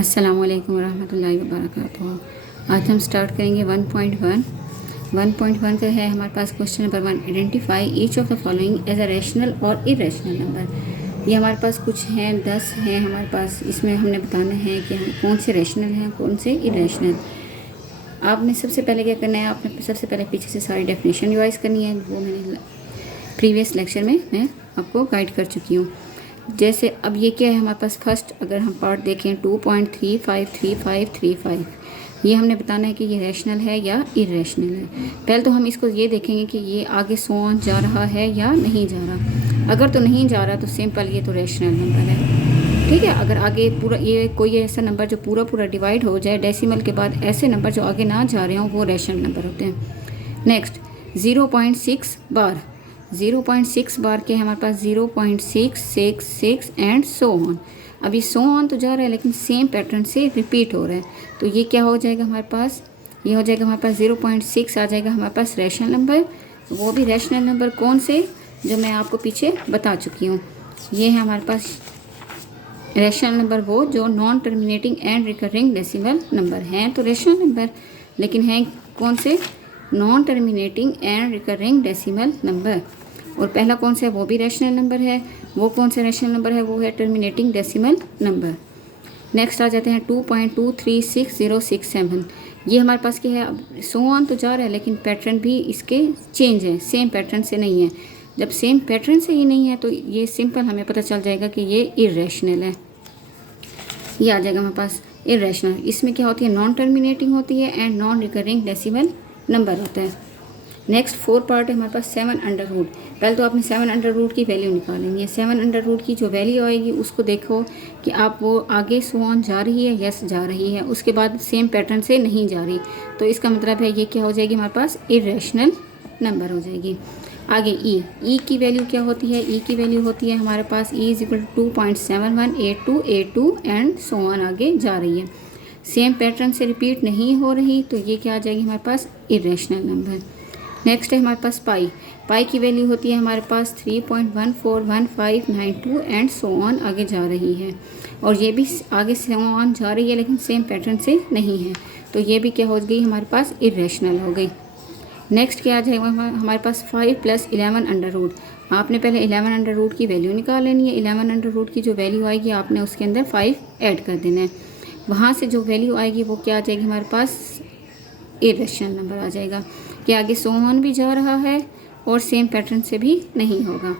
अस्सलामुअलैकुम वरहमतुल्लाहि वबरकातुहू। आज हम स्टार्ट करेंगे 1.1। 1.1 का है हमारे पास question number 1, identify each of the following as a rational और इरेशनल नंबर। ये हमारे पास कुछ हैं, 10 हैं हमारे पास। इसमें हमने बताना है कि हम कौन से रैशनल हैं, कौन से इरेशनल। आपने सबसे पहले क्या करना है, आपने सबसे पहले पीछे से सारी डेफिनेशन रिवाइज करनी है। वो मैंने प्रीवियस लेक्चर में मैं आपको गाइड कर चुकी हूँ। जैसे अब ये क्या है हमारे पास, फर्स्ट अगर हम पार्ट देखें 2.353535, ये हमने बताना है कि ये रैशनल है या इरेशनल है। पहले तो हम इसको ये देखेंगे कि ये आगे सो ऑन जा रहा है या नहीं जा रहा। अगर तो नहीं जा रहा तो सिंपल ये तो रैशनल नंबर है, ठीक है। अगर आगे पूरा ये कोई ऐसा नंबर जो पूरा पूरा डिवाइड हो जाए डेसिमल के बाद, ऐसे नंबर जो आगे ना जा रहे हों वो रैशनल नंबर होते हैं। नेक्स्ट 0.6 बार, 0.6 बार के हमारे पास 0.666 एंड सो ऑन। अभी सो ऑन तो जा रहा है लेकिन सेम पैटर्न से रिपीट हो रहा है, तो ये क्या हो जाएगा हमारे पास, ये हो जाएगा हमारे पास 0.6 आ जाएगा हमारे पास रैशनल नंबर। वो भी रैशनल नंबर कौन से, जो मैं आपको पीछे बता चुकी हूँ। ये है हमारे पास रैशनल नंबर वो जो non terminating and recurring decimal number हैं, तो रैशनल नंबर, लेकिन हैं कौन से, non terminating and recurring decimal number. और पहला कौन सा है, वो भी रैशनल नंबर है। वो कौन सा रैशनल नंबर है, वो है टर्मिनेटिंग डेसिमल नंबर। नेक्स्ट आ जाते हैं 2.236067। ये हमारे पास क्या है, अब सो ऑन तो जा रहा है लेकिन पैटर्न भी इसके चेंज है, सेम पैटर्न से नहीं है। जब सेम पैटर्न से ही नहीं है तो ये सिंपल हमें पता चल जाएगा कि ये इरेशनल है। ये आ जाएगा हमारे पास इरेशनल। इसमें क्या होती है, नॉन टर्मिनेटिंग होती है and non recurring decimal number होता है। नेक्स्ट 4 पार्ट है हमारे पास 7 अंडर रूट। पहले तो आपने 7 अंडर रूट की वैल्यू निकालेंगे। 7 अंडर रूट की जो वैल्यू आएगी उसको देखो कि आप वो आगे सो ऑन जा रही है, यस जा रही है, उसके बाद सेम पैटर्न से नहीं जा रही, तो इसका मतलब है ये क्या हो जाएगी हमारे पास, इरेशनल नंबर हो जाएगी। आगे ई की वैल्यू क्या होती है, ई की वैल्यू होती है हमारे पास e is equal to 2.718282 and so on आगे जा रही है, सेम पैटर्न से रिपीट नहीं हो रही, तो ये क्या आ जाएगी हमारे पास, इरेशनल नंबर। नेक्स्ट है हमारे पास पाई की वैल्यू होती है हमारे पास 3.141592 एंड सो ऑन आगे जा रही है, और ये भी आगे सो ऑन जा रही है लेकिन सेम पैटर्न से नहीं है, तो ये भी क्या हो गई हमारे पास, इरेशनल हो गई। नेक्स्ट क्या आ जाएगा हमारे पास 5 + 11 अंडर रूट। आपने पहले 11 अंडर रूट की वैल्यू निकाल लेनी है। 11 अंडर रूट की जो वैल्यू आएगी आपने उसके अंदर 5 ऐड कर देना है। वहाँ से जो वैल्यू आएगी वो क्या आ जाएगी हमारे पास, इरेशनल नंबर आ जाएगा कि आगे सो ऑन भी जा रहा है और सेम पैटर्न से भी नहीं होगा।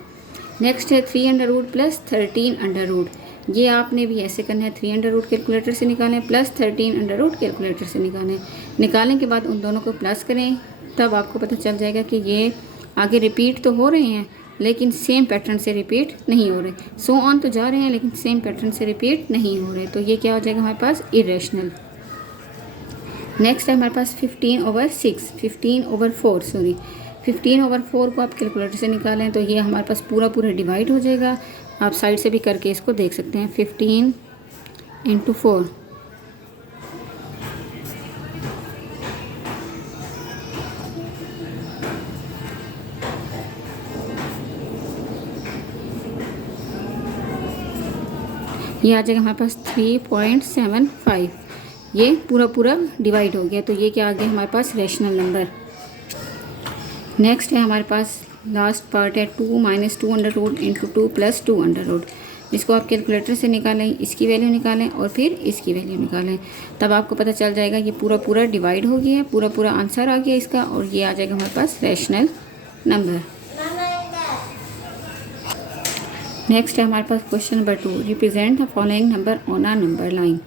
नेक्स्ट है 3 अंडर रूट + 13 अंडर रूट। ये आपने भी ऐसे करना है, 3 अंडर रूट कैलकुलेटर से निकालें + 13 अंडर रूट कैलकुलेटर से निकालें। निकालने के बाद उन दोनों को प्लस करें, तब आपको पता चल जाएगा कि ये आगे रिपीट तो हो रहे हैं लेकिन सेम पैटर्न से रिपीट नहीं हो रहे। सो ऑन तो जा रहे हैं लेकिन सेम पैटर्न से रिपीट नहीं हो रहे, तो ये क्या हो जाएगा हमारे पास, इरेशनल। नेक्स्ट है हमारे पास 15/6, 15/4 को आप कैलकुलेटर से निकालें तो ये हमारे पास पूरा पूरा डिवाइड हो जाएगा। आप साइड से भी करके इसको देख सकते हैं। 15 × 4, ये आ जाएगा हमारे पास 3.75। ये पूरा पूरा डिवाइड हो गया, तो ये क्या आ गया हमारे पास, रैशनल नंबर। नेक्स्ट है हमारे पास लास्ट पार्ट है 2 - 2 अंडर रूट × 2 + 2 अंडर रूट। इसको आप कैलकुलेटर से निकालें, इसकी वैल्यू निकालें और फिर इसकी वैल्यू निकालें, तब आपको पता चल जाएगा ये पूरा पूरा डिवाइड हो गया है, पूरा पूरा आंसर आ गया इसका, और ये आ जाएगा हमारे पास रैशनल नंबर। नेक्स्ट है हमारे पास question number 2, represent the following number on a number line.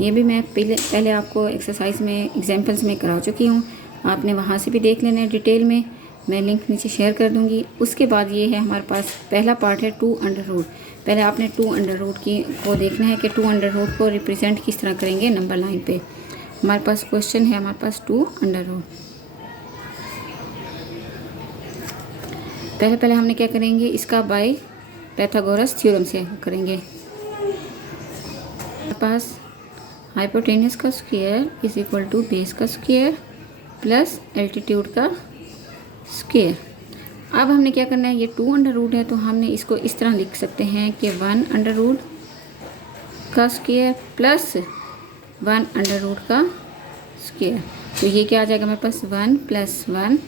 ये भी मैं पहले आपको एक्सरसाइज में एग्जाम्पल्स में करा चुकी हूँ, आपने वहाँ से भी देख लेना है डिटेल में, मैं लिंक नीचे शेयर कर दूँगी। उसके बाद ये है हमारे पास पहला पार्ट है 2 अंडर रूट। पहले आपने 2 अंडर रूट की को देखना है कि 2 अंडर रूट को रिप्रेजेंट किस तरह करेंगे नंबर लाइन पे। हमारे पास क्वेश्चन है हमारे पास 2 अंडर रूट। पहले हमने क्या करेंगे, इसका बाय पाइथागोरस थ्योरम से करेंगे। हमारे पास हाइपोटेनस का square is equal to base का स्क्वायर प्लस एल्टीट्यूड का स्क्वायर। अब हमने क्या करना है, ये 2 अंडर रूट है तो हमने इसको इस तरह लिख सकते हैं कि 1 अंडर रूट का स्क्वायर प्लस 1 अंडर रूट का स्क्वायर। तो ये क्या आ जाएगा हमारे पास 1 + 1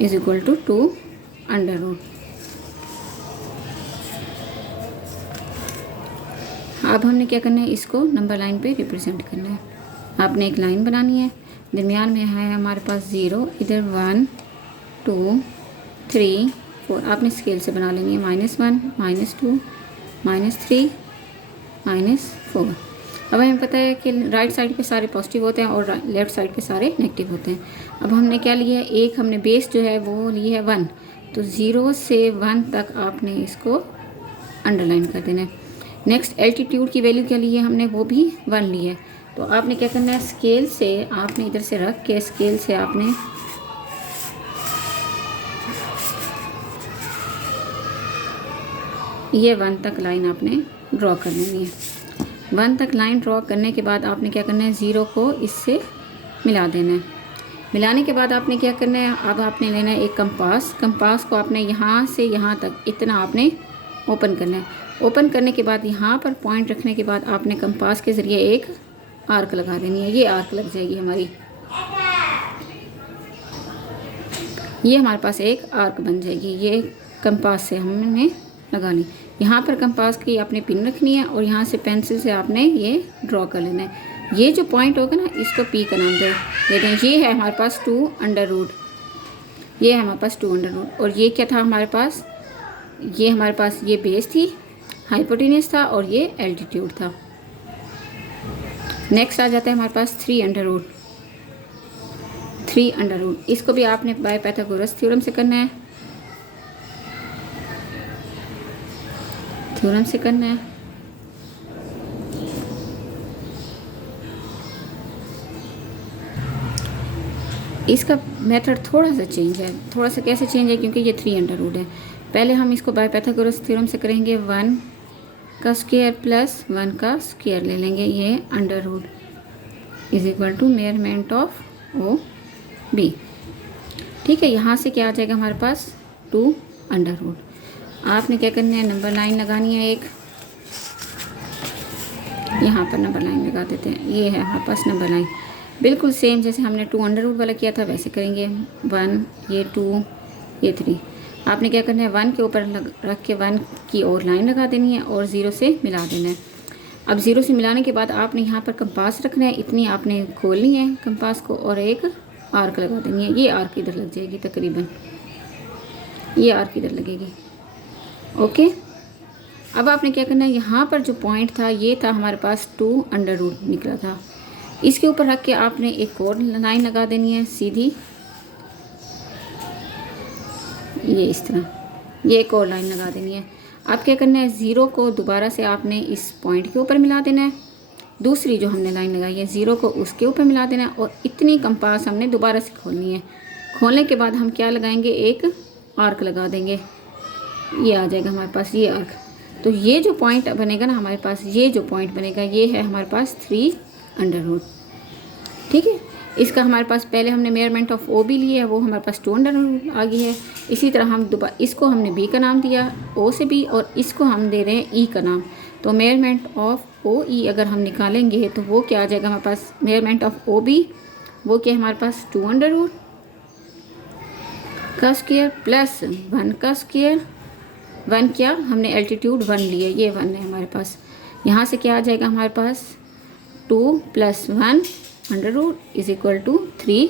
= 2 अंडर रूट। अब हमने क्या करना है, इसको नंबर लाइन पे रिप्रेजेंट करना है। आपने एक लाइन बनानी है, दरमियान में है हमारे पास 0, इधर 1 2 3 4। आपने स्केल से बना लेंगे -1 -2 -3 -4। अब हमें पता है कि राइट साइड पे सारे पॉजिटिव होते हैं और लेफ़्ट साइड पे सारे नेगेटिव होते हैं। अब हमने क्या लिया है, एक हमने बेस जो है वो ली है 1, तो 0 से 1 तक आपने इसको अंडरलाइन कर देना है। नेक्स्ट एल्टीट्यूड की वैल्यू क्या ली है हमने, वो भी 1 ली है। तो आपने क्या करना है, स्केल से आपने इधर से रख के स्केल से आपने ये 1 तक लाइन आपने ड्रॉ कर लेनी है। 1 तक लाइन ड्रॉ करने के बाद आपने क्या करना है, 0 को इससे मिला देना है। मिलाने के बाद आपने क्या करना है, अब आपने लेना है एक कंपास। कंपास को आपने यहाँ से यहाँ तक इतना आपने ओपन करना है। ओपन करने के बाद यहाँ पर पॉइंट रखने के बाद आपने कंपास के ज़रिए एक आर्क लगा देनी है। ये आर्क लग जाएगी हमारी, ये हमारे पास एक आर्क बन जाएगी। ये कंपास से हमने लगानी। यहाँ पर कंपास की आपने पिन रखनी है और यहाँ से पेंसिल से आपने ये ड्रॉ कर लेना है। ये जो पॉइंट होगा ना, इसको पी का नाम दे दें। ये है हमारे पास 2 अंडर रूट, ये है हमारे पास 2 अंडर रूट। और ये क्या था हमारे पास, ये हमारे पास ये बेस थी, हाइपोटेन्यूज था और ये एल्टीट्यूड था। नेक्स्ट आ जाता है हमारे पास 3 अंडर रूट। 3 अंडर रूट इसको भी आपने बाय पाइथागोरस थ्योरम से करना है, थ्योरम से करना है। इसका मेथड थोड़ा सा चेंज है। थोड़ा सा कैसे चेंज है, क्योंकि ये 3 अंडर रूट है। पहले हम इसको बाय पाइथागोरस थ्योरम से करेंगे, 1 का स्क्वायर प्लस 1 का स्क्वायर ले लेंगे। ये under root = measurement of O B. ठीक है, यहाँ से क्या आ जाएगा हमारे पास 2 अंडर रूट। आपने क्या करना है, नंबर लाइन लगानी है एक, यहाँ पर नंबर लाइन लगा देते हैं। ये है हमारे पास नंबर लाइन, बिल्कुल सेम जैसे हमने 2 अंडर रूट वाला किया था वैसे करेंगे। 1, ये 2, ये 3। आपने क्या करना है, 1 के ऊपर रख के 1 की और लाइन लगा देनी है और 0 से मिला देना है। अब 0 से मिलाने के बाद आपने यहाँ पर कंपास रखना है, इतनी आपने खोलनी है कंपास को और एक आर्क लगा देनी है। ये आर्क इधर लग जाएगी, तकरीबन ये आर्क इधर लगेगी। ओके, अब आपने क्या करना है, यहाँ पर जो पॉइंट था ये था हमारे पास 2 अंडर रूट निकला था। इसके ऊपर रख के आपने एक और लाइन लगा देनी है सीधी, ये इस तरह, ये एक और लाइन लगा देनी है। अब क्या करना है, 0 को दोबारा से आपने इस पॉइंट के ऊपर मिला देना है। दूसरी जो हमने लाइन लगाई है 0 को उसके ऊपर मिला देना है और इतनी कंपास हमने दोबारा से खोलनी है। खोलने के बाद हम क्या लगाएंगे, एक आर्क लगा देंगे। ये आ जाएगा हमारे पास ये आर्क। तो ये जो पॉइंट बनेगा ना हमारे पास, ये जो पॉइंट बनेगा ये है हमारे पास 3 अंडर रूट। ठीक है, इसका हमारे पास पहले हमने मेजरमेंट ऑफ ओ बी लिया है, वो हमारे पास 2 अंडर रूट आ गई है। इसी तरह हम दोबारा इसको हमने बी का नाम दिया, ओ से बी, और इसको हम दे रहे हैं ई का नाम। तो मेजरमेंट ऑफ ओ ई अगर हम निकालेंगे तो वो क्या आ जाएगा हमारे पास, मेजरमेंट ऑफ ओ बी वो क्या है हमारे पास 2 अंडर रूट का स्क्वायर प्लस 1 का स्क्वायर। 1 क्या, हमने एल्टीट्यूड 1 लिया, ये 1 है हमारे पास। यहाँ से क्या आ जाएगा हमारे पास 2 + 1 under root = 3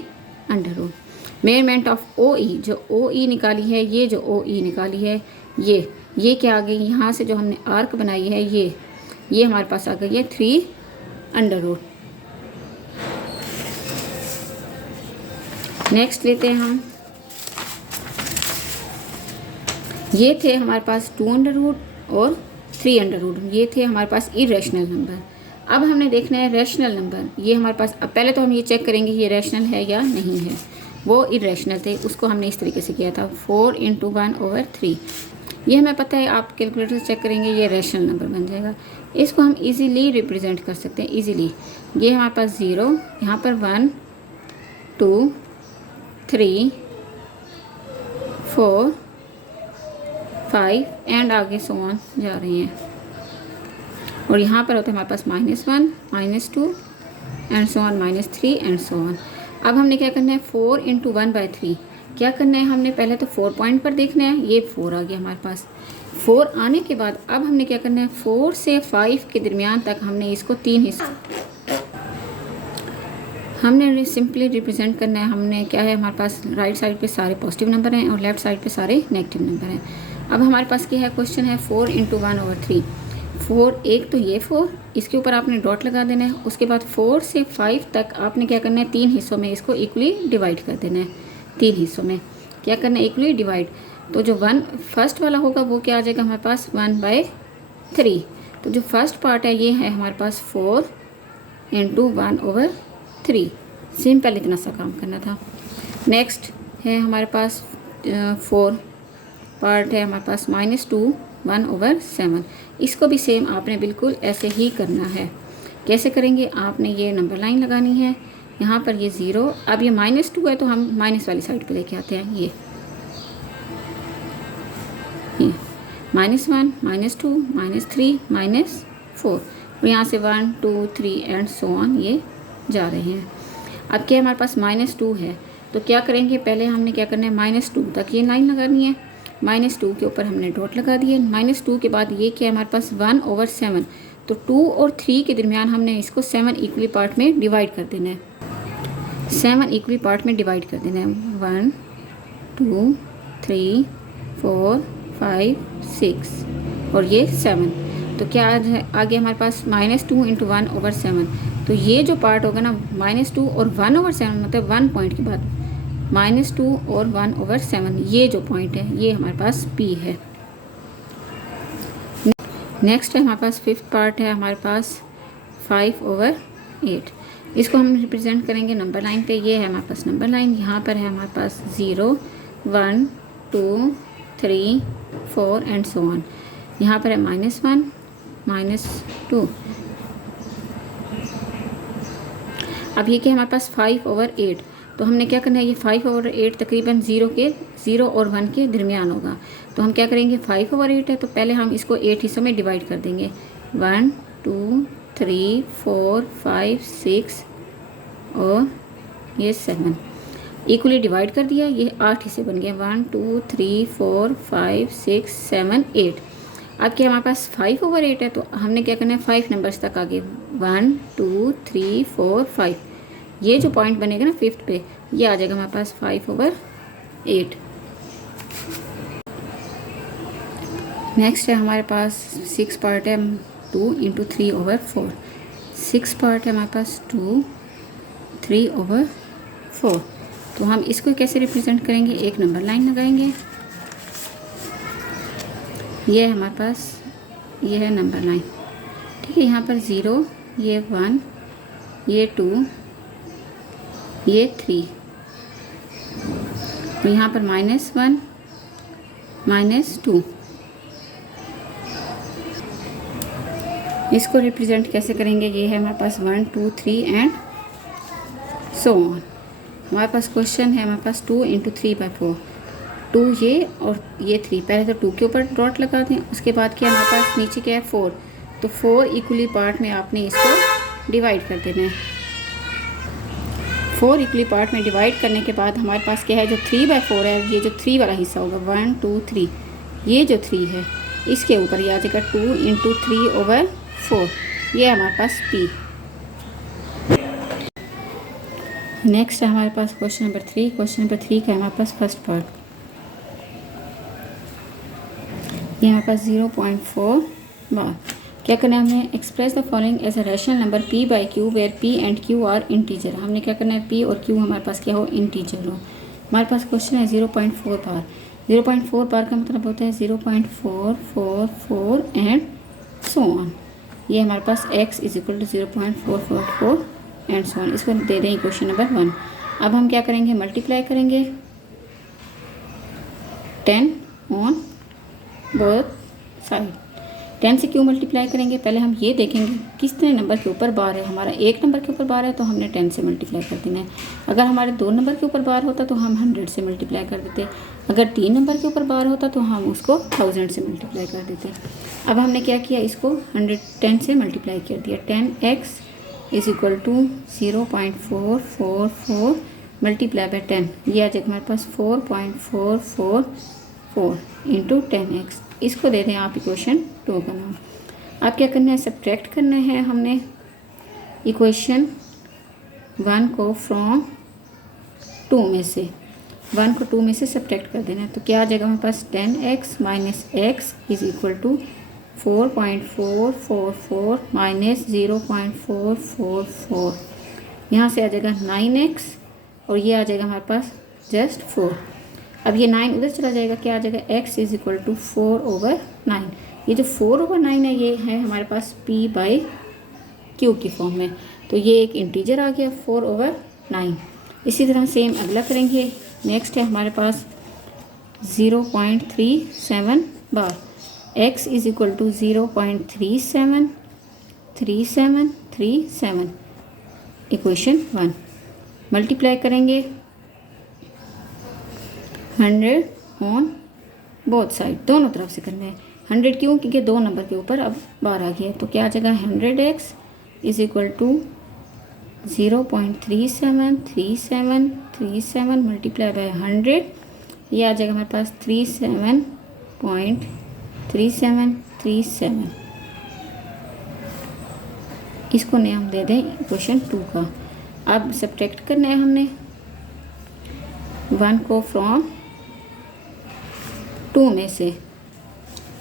under root. Measurement of O E, जो ओ ई निकाली है, ये जो ओ ई निकाली है, ये क्या आ गई, यहाँ से जो हमने आर्क बनाई है ये हमारे पास आ गई है 3 अंडर रूट। नेक्स्ट लेते हैं हम, ये थे हमारे पास 2 अंडर रूट और 3 अंडर रूट, ये थे हमारे पास इरेशनल नंबर। अब हमने देखना है रैशनल नंबर। ये हमारे पास, अब पहले तो हम ये चेक करेंगे ये रैशनल है या नहीं है। वो इरेशनल थे, उसको हमने इस तरीके से किया था 4 × 1/3। ये हमें पता है, आप कैलकुलेटर से चेक करेंगे ये रैशनल नंबर बन जाएगा। इसको हम इजीली रिप्रेजेंट कर सकते हैं, इजीली। ये हमारे पास 0, यहाँ पर 1 2 3 4 5 एंड आगे सो ऑन जा रहे हैं। और यहाँ पर होता है हमारे पास -1, -2 and so on, -3 and so on. अब हमने क्या करना है, 4 × 1/3 क्या करना है, हमने पहले तो 4 पॉइंट पर देखना है। ये 4 आ गया हमारे पास। 4 आने के बाद अब हमने क्या करना है, 4 से 5 के दरमियान तक हमने इसको 3 हिस्सों हमने सिंपली रिप्रेजेंट करना है। हमने क्या है, हमारे पास राइट साइड पे सारे पॉजिटिव नंबर हैं और लेफ्ट साइड पे सारे नेगेटिव नंबर हैं। अब हमारे पास क्या है, क्वेश्चन है 4 × 1/3। 4 एक तो ये 4, इसके ऊपर आपने डॉट लगा देना है। उसके बाद 4 से 5 तक आपने क्या करना है, 3 हिस्सों में इसको इक्वली डिवाइड कर देना है। 3 हिस्सों में क्या करना है, इक्वली डिवाइड। तो जो फर्स्ट वाला होगा वो क्या आ जाएगा हमारे पास, 1/3। तो जो फर्स्ट पार्ट है ये है हमारे पास 4 × 1/3। सिंपल इतना सा काम करना था। नेक्स्ट है हमारे पास 4 पार्ट है हमारे पास -2 1/7। इसको भी सेम आपने बिल्कुल ऐसे ही करना है। कैसे करेंगे, आपने ये नंबर लाइन लगानी है, यहाँ पर ये 0। अब ये -2 है तो हम माइनस वाली साइड पे लेके आते हैं। ये -1 -2 -3 -4 और यहाँ से 1 2 3 एंड सो ऑन ये जा रहे हैं। अब क्या हमारे पास -2 है तो क्या करेंगे, पहले हमने क्या करना है, -2 तक ये लाइन लगानी है। -2 के ऊपर हमने डॉट लगा दिए। -2 के बाद ये क्या है हमारे पास, 1/7। तो 2 और 3 के दरमियान हमने इसको 7 इक्वली पार्ट में डिवाइड कर देना है। 7 इक्वली पार्ट में डिवाइड कर देना है। 1 2 3 4 5 6 और ये 7। तो क्या आ गया हमारे पास, -2 × 1/7। तो ये जो पार्ट होगा ना, -2 और 1/7 मतलब 1 पॉइंट के बाद -2 और 1/7, ये जो पॉइंट है ये हमारे पास P है। नेक्स्ट है हमारे पास 5th पार्ट है हमारे पास 5/8। इसको हम रिप्रेजेंट करेंगे नंबर लाइन पे। ये है हमारे पास नंबर लाइन। यहाँ पर है हमारे पास 0 1 2 3 4 एंड सो ऑन। यहाँ पर है -1 -2। अब ये क्या हमारे पास 5/8। तो हमने क्या करना है, ये 5/8 तकरीबन 0 और 1 के दरमियान होगा। तो हम क्या करेंगे, 5/8 है तो पहले हम इसको 8 हिस्सों में डिवाइड कर देंगे। 1 2 3 4 5 6 और ये 7 इक्वली डिवाइड कर दिया। ये 8 हिस्से बन गए, 1 2 3 4 5 6 7 8। अब क्या हमारे पास 5/8 है तो हमने क्या करना है, 5 नंबर्स तक आगे 1 2 3 4 5। ये जो पॉइंट बनेगा ना 5th पे, ये आ जाएगा हमारे पास 5/8। नेक्स्ट है हमारे पास 6 पार्ट है 2 × 3/4। 6 पार्ट है हमारे पास 2 3/4। तो हम इसको कैसे रिप्रेजेंट करेंगे, एक नंबर लाइन लगाएंगे। ये है हमारे पास, ये है नंबर लाइन, ठीक है। यहाँ पर 0, ये 1, ये 2, ये 3 और यहाँ पर -1 -2। इसको रिप्रेजेंट कैसे करेंगे, ये है हमारे पास 1 2 3 एंड सो ऑन। हमारे पास क्वेश्चन है हमारे पास 2 × 3/4। 2 ये और ये 3, पहले तो 2 के ऊपर डॉट लगा दें। उसके बाद क्या हमारे पास नीचे क्या है 4। तो 4 इक्वली पार्ट में आपने इसको डिवाइड कर देना है। 4 इक्वली पार्ट में डिवाइड करने के बाद हमारे पास क्या है, जो 3/4 है, ये जो 3 वाला हिस्सा होगा 1 2 3, ये जो 3 है इसके ऊपर ये आ जाएगा 2 × 3/4। ये हमारे पास P। नेक्स्ट है हमारे पास क्वेश्चन नंबर 3। क्वेश्चन नंबर 3 का हमारे पास फर्स्ट पार्ट, ये हमारे पास 0.4 बार। क्या करना है, हमने express the following as a rational number P/Q where P and Q are integer. हमने क्या करना है, P और Q हमारे पास क्या हो, इंटीजर हो। हमारे पास क्वेश्चन है 0.4 बार। 0.4 बार का मतलब होता है 0.444 एंड सो ऑन। ये हमारे पास x = 0.444 एंड सो ऑन। इसको दे दें क्वेश्चन नंबर 1। अब हम क्या करेंगे, मल्टीप्लाई करेंगे 10 ऑन बोथ साइड। 10 से क्यों मल्टीप्लाई करेंगे, पहले हम ये देखेंगे कितने नंबर के ऊपर बार है। हमारा 1 नंबर के ऊपर बार है तो हमने 10 से मल्टीप्लाई कर देना है। अगर हमारे 2 नंबर के ऊपर बार होता तो हम 100 से मल्टीप्लाई कर देते। अगर 3 नंबर के ऊपर बार होता तो हम उसको 1000 से मल्टीप्लाई कर देते। अब हमने क्या किया, इसको 110 से मल्टीप्लाई कर दिया। 10x is equal to 0.444 multiply by 10, ये आ जाएगा हमारे पास 4.444 इंटू 10x। इसको दे दें आप इक्वेशन 2 का नाम। अब क्या करना है, सब्ट्रैक्ट करना है हमने इक्वेशन 1 को फ्रॉम 2 में से, 1 को 2 में से सब्ट्रैक्ट कर देना है। तो क्या आ जाएगा हमारे पास 10x minus x is equal to 4.444 minus 0.444, यहाँ से आ जाएगा 9x और ये आ जाएगा हमारे पास जस्ट 4। अब ये 9 उधर चला जाएगा, क्या आ जाएगा x इज़ इक्वल टू 4/9। ये जो 4/9 है ये है हमारे पास p/q की फॉर्म में, तो ये एक इंटीजर आ गया 4/9। इसी तरह सेम अगला करेंगे। नेक्स्ट है हमारे पास 0.37 bar, x is equal to 0.373737 equation 1। Multiply करेंगे 100 ऑन बोथ साइड, दोनों तरफ से करना है। 100 क्यों, क्योंकि 2 नंबर के ऊपर अब बार आ गया। तो क्या आ जाएगा 100x is equal to 0.373737 multiply by 100, ये आ जाएगा हमारे पास 37.3737। इसको नाम दे दें इक्वेशन 2 का। अब सब्ट्रैक्ट करना है हमने 1 को फ्रॉम 2 में से,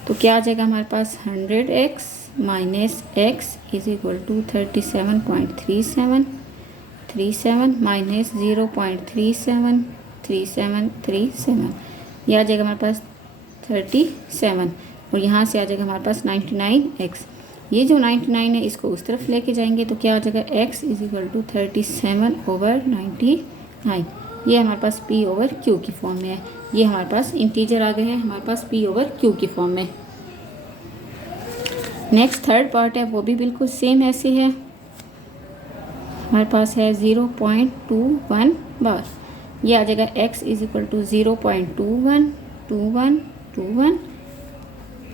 तो क्या आ जाएगा हमारे पास 100x minus x is equal to 37.3737 minus 0.373737, यह आ जाएगा हमारे पास 37 और यहाँ से आ जाएगा हमारे पास 99x। ये जो 99 है इसको उस तरफ लेके जाएंगे तो क्या आ जाएगा x इज़ इक्वल टू 37/99। ये हमारे पास p/q की फॉर्म में है। ये हमारे पास इंटीजर आ गए हैं हमारे पास p/q की फॉर्म में। नेक्स्ट थर्ड पार्ट है, वो भी बिल्कुल सेम ऐसे है। हमारे पास है 0.21 बार, ये आ जाएगा x is equal to 0.212121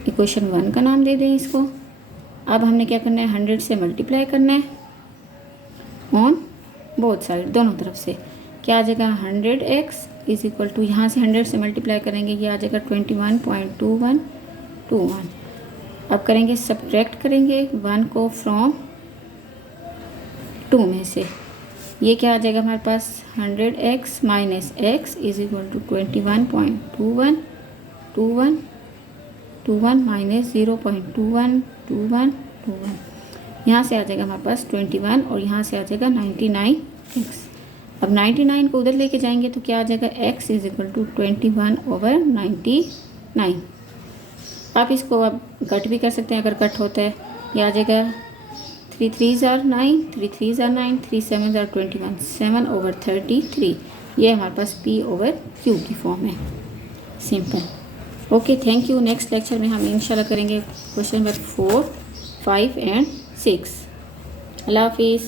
equation 1 का नाम दे दें इसको। अब हमने क्या करना है, 100 से मल्टीप्लाई करना है ऑन बोथ साइड, दोनों तरफ से। क्या आ जाएगा 100x इज़ इक्वल टू, यहाँ से 100 से मल्टीप्लाई करेंगे ये आ जाएगा 21.2121। अब करेंगे सब्ट्रैक्ट करेंगे 1 को फ्रॉम 2 में से, ये क्या आ जाएगा हमारे पास 100x minus x is equal to 21.2121 minus 0.212121, यहाँ से आ जाएगा हमारे पास 21 और यहाँ से आ जाएगा 99x। अब 99 को उधर लेके जाएंगे तो क्या आ जाएगा x इज़ इक्वल टू 21/99। आप इसको अब कट भी कर सकते हैं अगर कट होता है, ये आ जाएगा 3 3s are 9, 3 3s are 9, 3 7s are 21, 7/33। ये हमारे पास p/q की फॉर्म है, simple. Okay, thank you. Next lecture में हम इंशाल्लाह करेंगे क्वेश्चन नंबर 4, 5 एंड 6। अल्लाह हाफिज़।